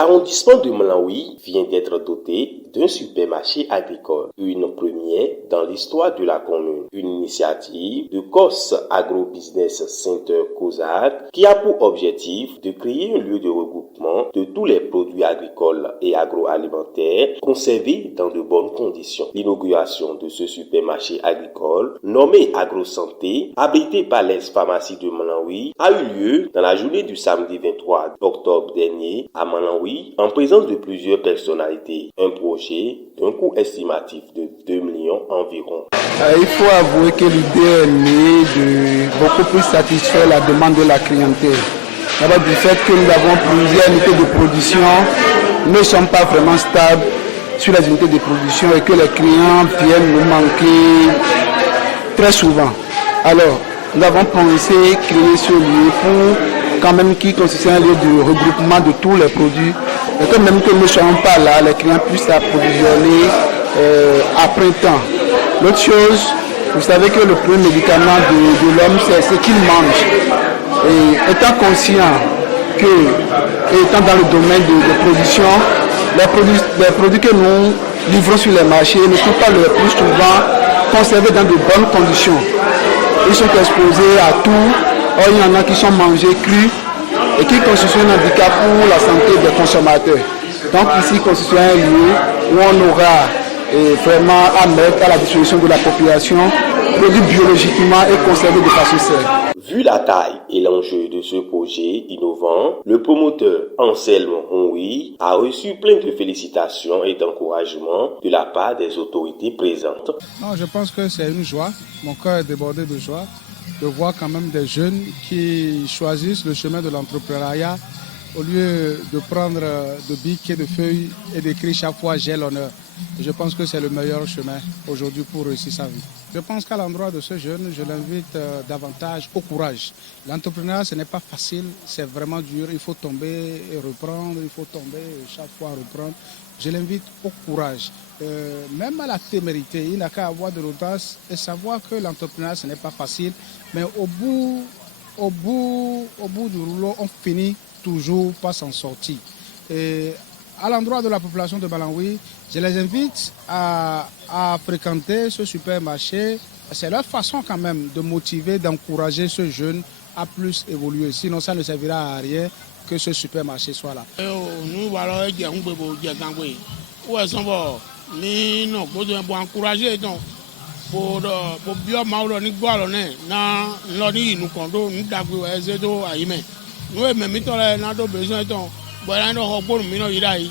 L'arrondissement de Malawi vient d'être doté d'un supermarché agricole, une première dans l'histoire de la commune. Une initiative de COS Agro-Business Center COSAG qui a pour objectif de créer un lieu de regroupement de tous les produits agricoles et agroalimentaires conservés dans de bonnes conditions. L'inauguration de ce supermarché agricole, nommé AgroSanté, abrité par l'ex-pharmacie de Malawi, a eu lieu dans la journée du samedi 23 octobre dernier à Malawi, en présence de plusieurs personnalités. Un projet d'un coût estimatif de 2 millions environ. Il faut avouer que l'idée est née de beaucoup plus satisfaire la demande de la clientèle. D'abord du fait que nous avons plusieurs unités de production, nous ne sommes pas vraiment stables sur les unités de production et que les clients viennent nous manquer très souvent. Alors, nous avons pensé créer ce lieu pour quand même qui constitue un lieu de regroupement de tous les produits. Et que même que nous ne soyons pas là, les clients puissent s'approvisionner après temps. L'autre chose, vous savez que le premier médicament de l'homme, c'est ce qu'il mange. Et étant conscient que, étant dans le domaine de production, les produits que nous livrons sur les marchés ne sont pas le plus souvent conservés dans de bonnes conditions. Ils sont exposés à tout. Or, il y en a qui sont mangés crus et qui constituent un handicap pour la santé des consommateurs. Donc ici constitue un lieu où on aura vraiment à mettre à la disposition de la population produits biologiquement et conservés de façon saine. Vu la taille et l'enjeu de ce projet innovant, le promoteur Anselme Honwi a reçu plein de félicitations et d'encouragements de la part des autorités présentes. Non, je pense que c'est une joie. Mon cœur est débordé de joie de voir quand même des jeunes qui choisissent le chemin de l'entrepreneuriat au lieu de prendre de bics et de feuilles et d'écrire chaque fois « j'ai l'honneur ». Je pense que c'est le meilleur chemin aujourd'hui pour réussir sa vie. Je pense qu'à l'endroit de ce jeune, je l'invite davantage au courage. L'entrepreneuriat, ce n'est pas facile, c'est vraiment dur. Il faut tomber et reprendre, il faut tomber et chaque fois reprendre. Je l'invite au courage, même à la témérité. Il n'a qu'à avoir de l'audace et savoir que l'entrepreneuriat, ce n'est pas facile. Mais au bout du rouleau, on finit toujours par s'en sortir. Et à l'endroit de la population de Malawi, je les invite à fréquenter ce supermarché. C'est leur façon quand même de motiver, d'encourager ce jeune à plus évoluer. Sinon, ça ne servira à rien que ce supermarché soit là. Nous voilà encourager pour bien mal ni quoi na l'oni nous condo nous d'agou ezedo aime nous même mitole na do besoin ton voilà no hobo mi no irai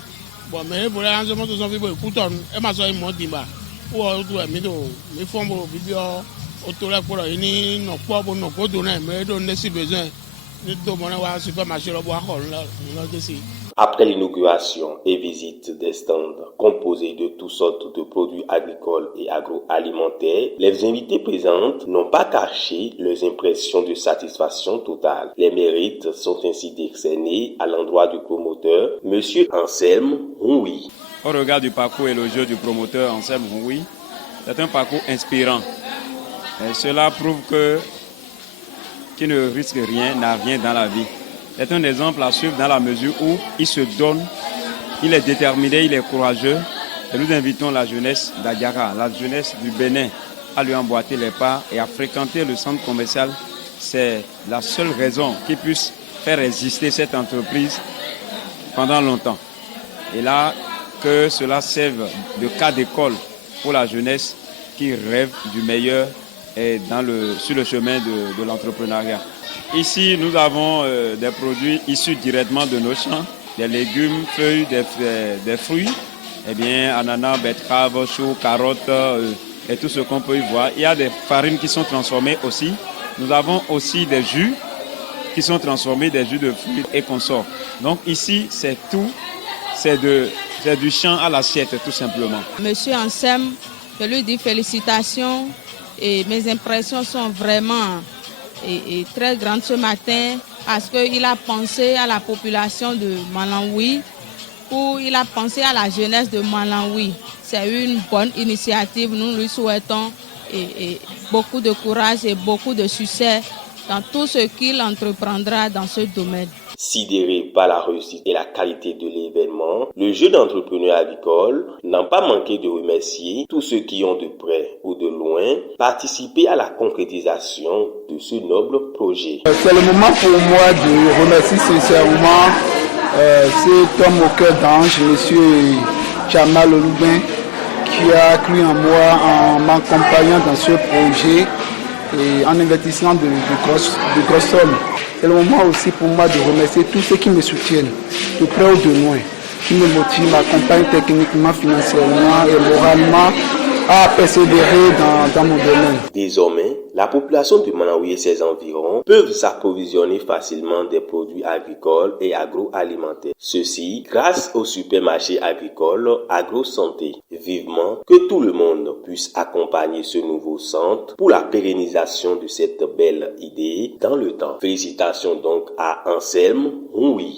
bon mais pour la ensemble de son vie écouton e ma so mo dimba o do mi do mi fombo bibio o to le poro ni no po bo no godo na me do nesi besoin ni do mo na wa supermarché lo bo akol no desi. Après l'inauguration et visite des stands composés de toutes sortes de produits agricoles et agroalimentaires, les invités présents n'ont pas caché leurs impressions de satisfaction totale. Les mérites sont ainsi décernés à l'endroit du promoteur, M. Anselme Honwi. Au regard du parcours élogieux du promoteur Anselme Honwi, c'est un parcours inspirant. Et cela prouve qu'il ne risque rien, n'a rien dans la vie. C'est un exemple à suivre dans la mesure où il se donne, il est déterminé, il est courageux. Et nous invitons la jeunesse d'Adiara, la jeunesse du Bénin, à lui emboîter les pas et à fréquenter le centre commercial. C'est la seule raison qui puisse faire exister cette entreprise pendant longtemps. Et là, que cela serve de cas d'école pour la jeunesse qui rêve du meilleur et sur le chemin de l'entrepreneuriat. Ici, nous avons des produits issus directement de nos champs, des légumes, feuilles, des fruits, eh bien, ananas, betteraves, choux, carottes et tout ce qu'on peut y voir. Il y a des farines qui sont transformées aussi. Nous avons aussi des jus qui sont transformés, des jus de fruits et consorts. Donc ici, c'est tout, c'est du champ à l'assiette tout simplement. Monsieur Anselme, je lui dis félicitations et mes impressions sont vraiment et très grande ce matin parce qu'il a pensé à la population de Malawi, ou il a pensé à la jeunesse de Malawi. C'est une bonne initiative. Nous lui souhaitons beaucoup de courage et beaucoup de succès dans tout ce qu'il entreprendra dans ce domaine. Sidéré par la réussite et la qualité de l'événement, Le jeu d'entrepreneurs agricoles n'a pas manqué de remercier tous ceux qui ont de près ou de loin participé à la concrétisation de ce noble projet. C'est le moment pour moi de remercier sincèrement cet homme au cœur d'ange, M. Chamal Oloubin, qui a cru en moi en m'accompagnant dans ce projet et en investissant de grosses sommes. C'est le moment aussi pour moi de remercier tous ceux qui me soutiennent, de près ou de loin, qui me motivent, m'accompagnent techniquement, financièrement et moralement à persévérer dans mon domaine. Désormais, la population de Manaoui et ses environs peuvent s'approvisionner facilement des produits agricoles et agroalimentaires. Ceci grâce au supermarché agricole AgroSanté. Vivement que tout le monde puisse accompagner ce nouveau centre pour la pérennisation de cette belle idée dans le temps. Félicitations donc à Anselme Roui.